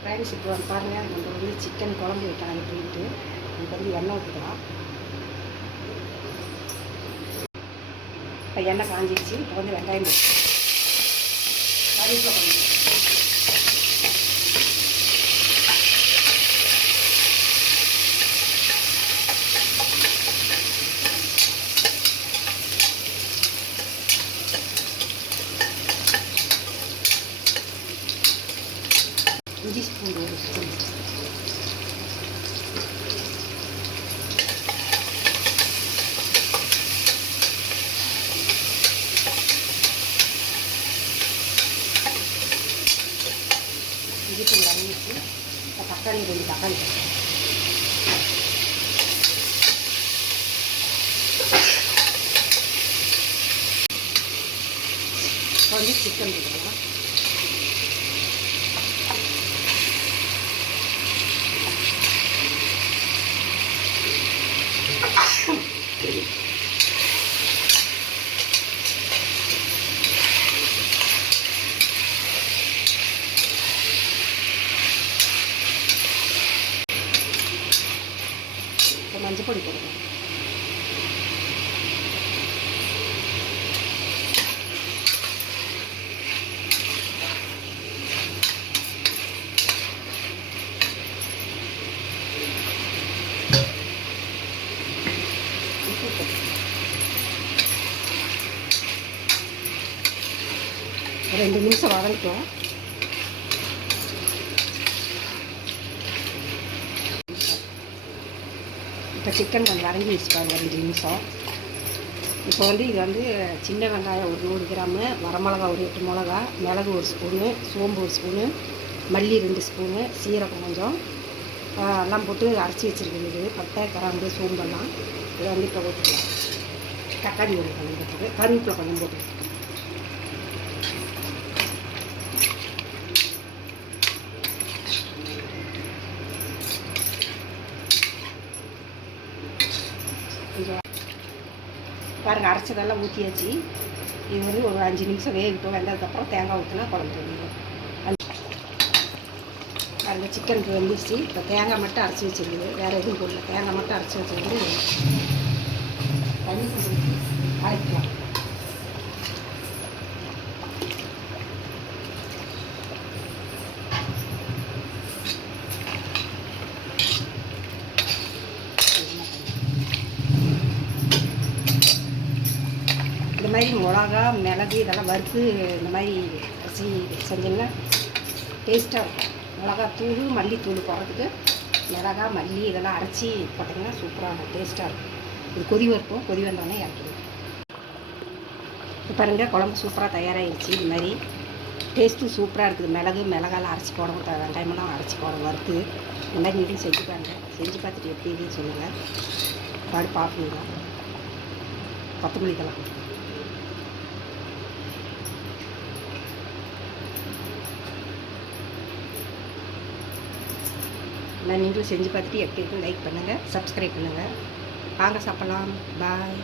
Friends இப்போ வந்து பாருங்கள் நம்ம வந்து சிக்கன் குழம்பு வைக்கலாம் அப்படின்ட்டு இதுக்கு வந்து எண்ணெய் ஊற்றிக்கலாம் இப்போ எண்ணெய் காஞ்சிடுச்சு இப்போ வந்து வெங்காயம் போட்டுக்கலாம். இஞ்சி பூண்டு ஒரு ஸ்பூன் இஞ்சி பூண்டு அரைஞ்சி இப்போ தக்காளி ரெண்டு தக்காளி போட்டுக்கலாம். இப்போ வந்து சிக்கன் போட்டுக்கலாம் இப்போ மஞ்சள் பொடி போடுங்க உப்பு போடுங்க. ஒரு ரெண்டு நிமிஷம் வதங்கட்டும் இப்போ சிக்கன் கொஞ்சம் வரைஞ்சி வச்சுப்பாங்க ரெண்டு நிமிஷம். இப்போ வந்து இது வந்து சின்ன வெங்காயம் ஒரு நூறு கிராமு வரமிளகா ஒரு எட்டு மிளகா மிளகு ஒரு ஸ்பூனு சோம்பு ஒரு ஸ்பூனு மல்லி ரெண்டு ஸ்பூனு சீரகம் கொஞ்சம். எல்லாம் போட்டு அரைச்சி வச்சுருக்குது இது. பட்டை கிராம்பு சோம்பெல்லாம். இதை வந்து இப்போ ஊற்றிக்கலாம் தக்காளி ஒரு கொஞ்சம் போட்டுருக்கு கருவேப்பில் கொஞ்சம் போட்டு கொஞ்சம் பாருங்கள் அரைச்சதெல்லாம் ஊற்றியாச்சு இது வந்து ஒரு அஞ்சு நிமிஷம் வேகட்டும் வெந்ததுக்கப்புறம் தேங்காய் ஊற்றினா குழம்பு தெரியும். பாருங்கள் சிக்கனுக்கு வெந்துருச்சு. இப்போ தேங்காய் மட்டும் அரைச்சி வச்சிருக்குது வேறு எதுவும் போடல. தேங்காய் மட்டும் அரைச்சி வச்சிருந்து தண்ணி அரைக்கலாம். மாதிரி மிளகா மிளகு இதெல்லாம் வறுத்து இந்த மாதிரி அரிசி செஞ்சிங்கன்னா டேஸ்ட்டாக இருக்கும். மிளகாத்தூள் மல்லித்தூள் போடுறதுக்கு மிளகா மல்லி இதெல்லாம் அரைச்சி போட்டிங்கன்னா சூப்பராக டேஸ்ட்டாக இருக்கும். இது கொதி வரட்டும் கொதி வந்தோடனே இறக்கிடுவோம் இப்போ பாருங்கள் குழம்பு சூப்பராக தயாராகிடுச்சு. இது மாதிரி டேஸ்ட்டும் சூப்பராக இருக்குது. மிளகு மிளகாலாம் அரைச்சி போடணும் வெங்காயமெல்லாம் அரைச்சி போடணும். வறுத்து இந்த மாதிரி நீங்களும் செஞ்சு பாருங்க. செஞ்சு பார்த்துட்டு எப்படி இருக்குன்னு சொல்லுங்கள் பாடு பார்ப்பீங்களா? கொத்தமல்லி தலாம் நான் நீங்களும் செஞ்சு பார்த்துட்டு எப்படி இருக்கும் லைக் பண்ணுங்கள் சப்ஸ்கிரைப் பண்ணுங்கள் வாங்க சாப்பிட்லாம். பாய்